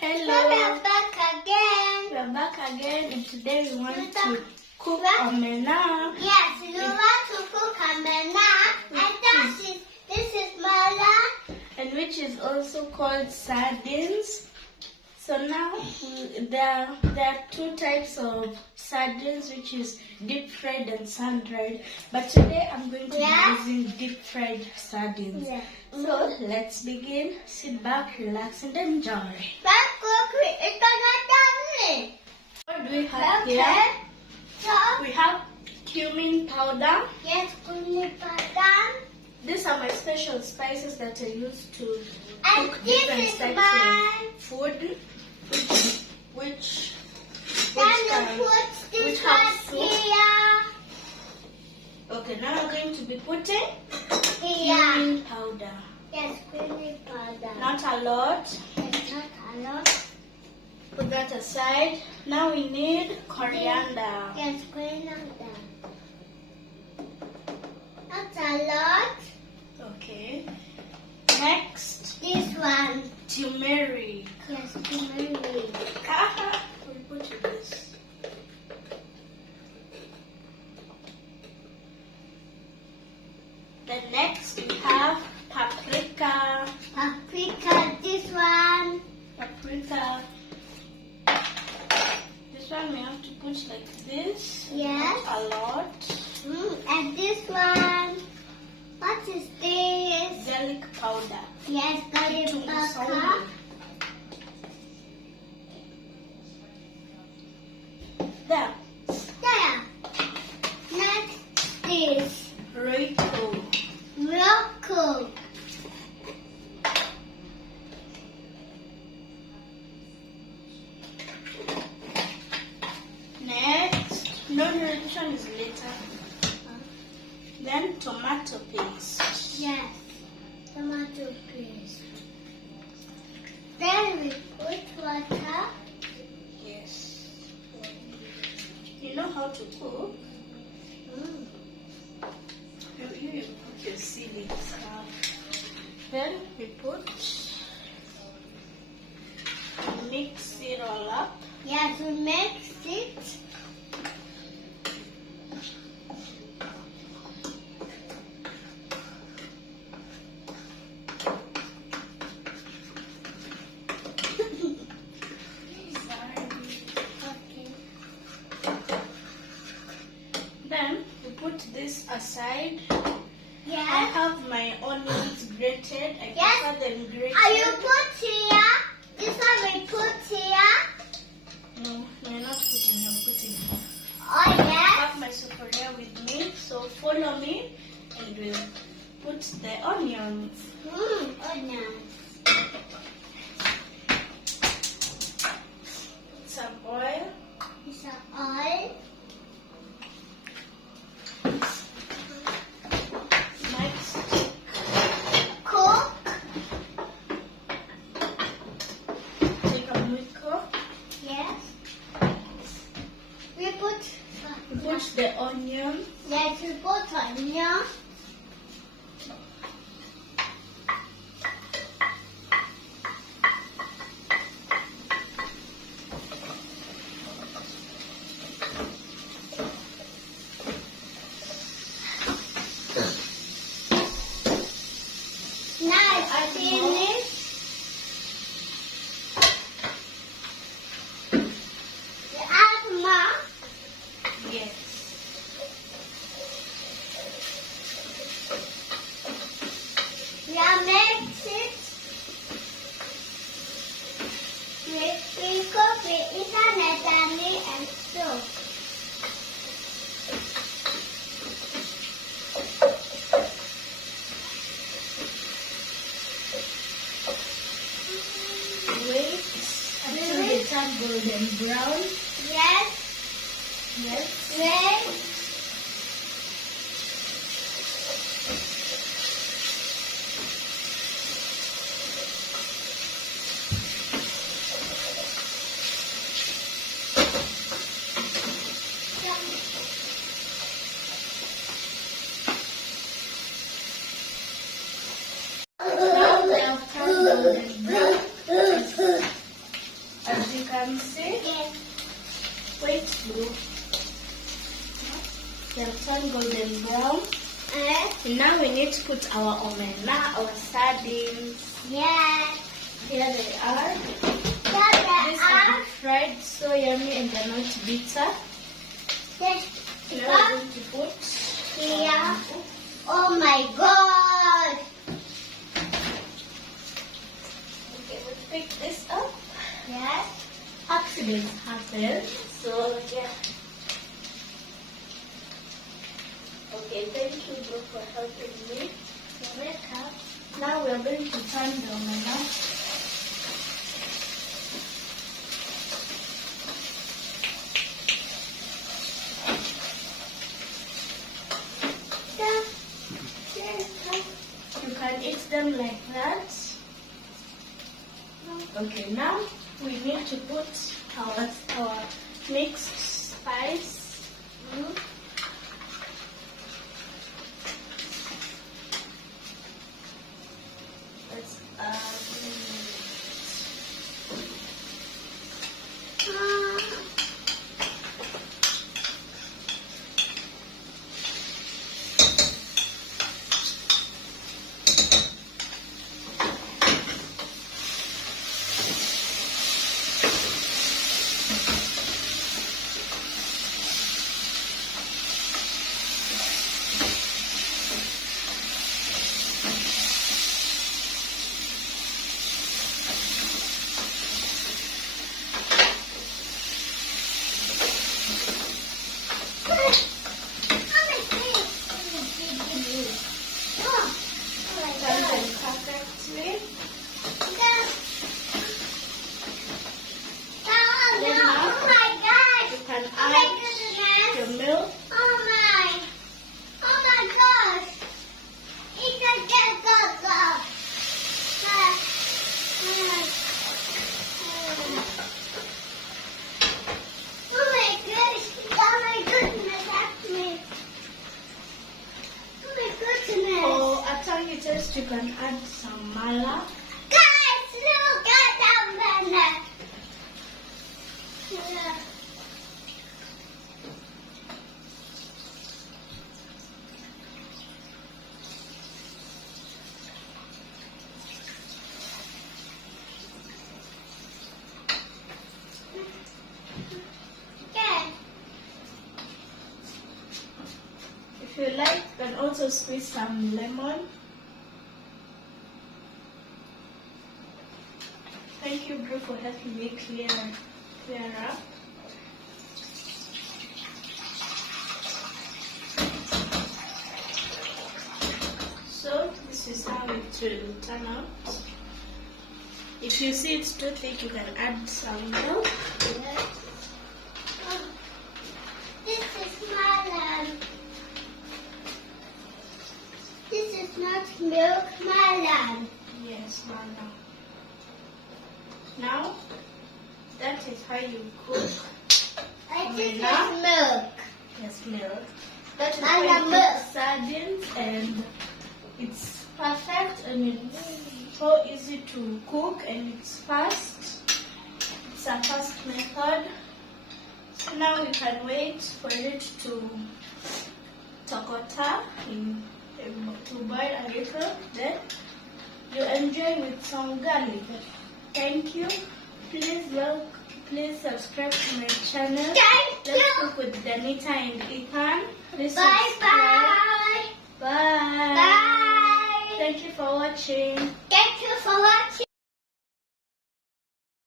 Hello. We're back again. We're back again, and today we want to cook omena. Yes, we want to cook omena, and this is mala. And which is also called sardines. So now there are two types of sardines, which is deep fried and sun dried. But today I'm going to be using deep fried sardines. Yeah. So let's begin. Sit back, relax, and enjoy. What do we have here? So, We have cumin powder. yes, cumin powder. These are my special spices that I use to And cook this different is types mine. of food, which Then you put this which have one soup. here. Okay, now I'm going to be putting Here. cumin powder. Yes, cumin powder. Not a lot. It's not a lot. Put that aside. Now we need coriander. Yes, coriander. Not a lot. Okay. Next, This one. turmeric. Yes, turmeric. We put this. Then next we have paprika. Paprika, this one. Paprika. This one we have to put like this. Yes. A lot. And this one. What is this? Garlic powder. Yes, garlic Kitchen powder. salt. There. There. Next is Royco. Morocco. Next. No, this one is later. Then tomato paste. Yes, tomato paste. Then we put water. Yes. You know how to cook? You put your sealing stuff. Then we mix it all up. Yes, we mix it. Then we put this aside. I Yes. have my onions grated. I Yes. prefer them grated. You put here. This one we put here. No, you're not putting here. I'm putting here. Oh I yes. have my sufuria with me, so follow me and we'll put the onions. Onions. Some oil. This is oil. Next, Cook. take a muiko. Yes. We put. Put the onion. Yes, we put onion. Now it's finished. You add more. Yes. You mix it. We cook it internally and soup. Wait until they turn golden brown. Yes. Yes. Wait. Now they have turned golden brown. can see. Yes. Wait, blue. They have turned golden brown. And now we need to put our omena, our sardines. Yes. Here they are. There These they are are. fried, so yummy, and they're not bitter. Yes. Now we're going to put Here. Oh my God. Okay, we'll pick this up. Yes. Accidents happen, so yeah. Okay, thank you, bro, for helping me. You're welcome. Now we're going to turn the omena. You can eat them like that. Okay, now we need to put our mixed spice. Let's turn them perfectly. Then now Oh my God. you can Oh my add goodness. the milk. Oh my gosh. It's a good go. Oh my gosh. Oh my goodness. That's me. Oh my goodness. For a tangy taste, you can add some mala. Guys, look at that banana. Yeah. Okay. If you like, you can also squeeze some lemon. Thank you, Drew, for helping me clear up. So this is how it will turn out. If you see it's too thick, you can add some milk. Yes. Oh, this is melon. This is not milk melon. Yes, mala. Now, that is how you cook. I think Omena. it's milk. Yes, milk. That is I how love you milk. cook sardines, and it's perfect, and it's so easy to cook, and it's fast. It's a fast method. So now we can wait for it to tokota, to boil a little. Then you enjoy with some garlic. Thank you. Please subscribe to my channel. Thank Let's you. cook with Danita and Ethan. Please Bye subscribe. bye. Bye. Bye. Thank you for watching. Thank you for watching.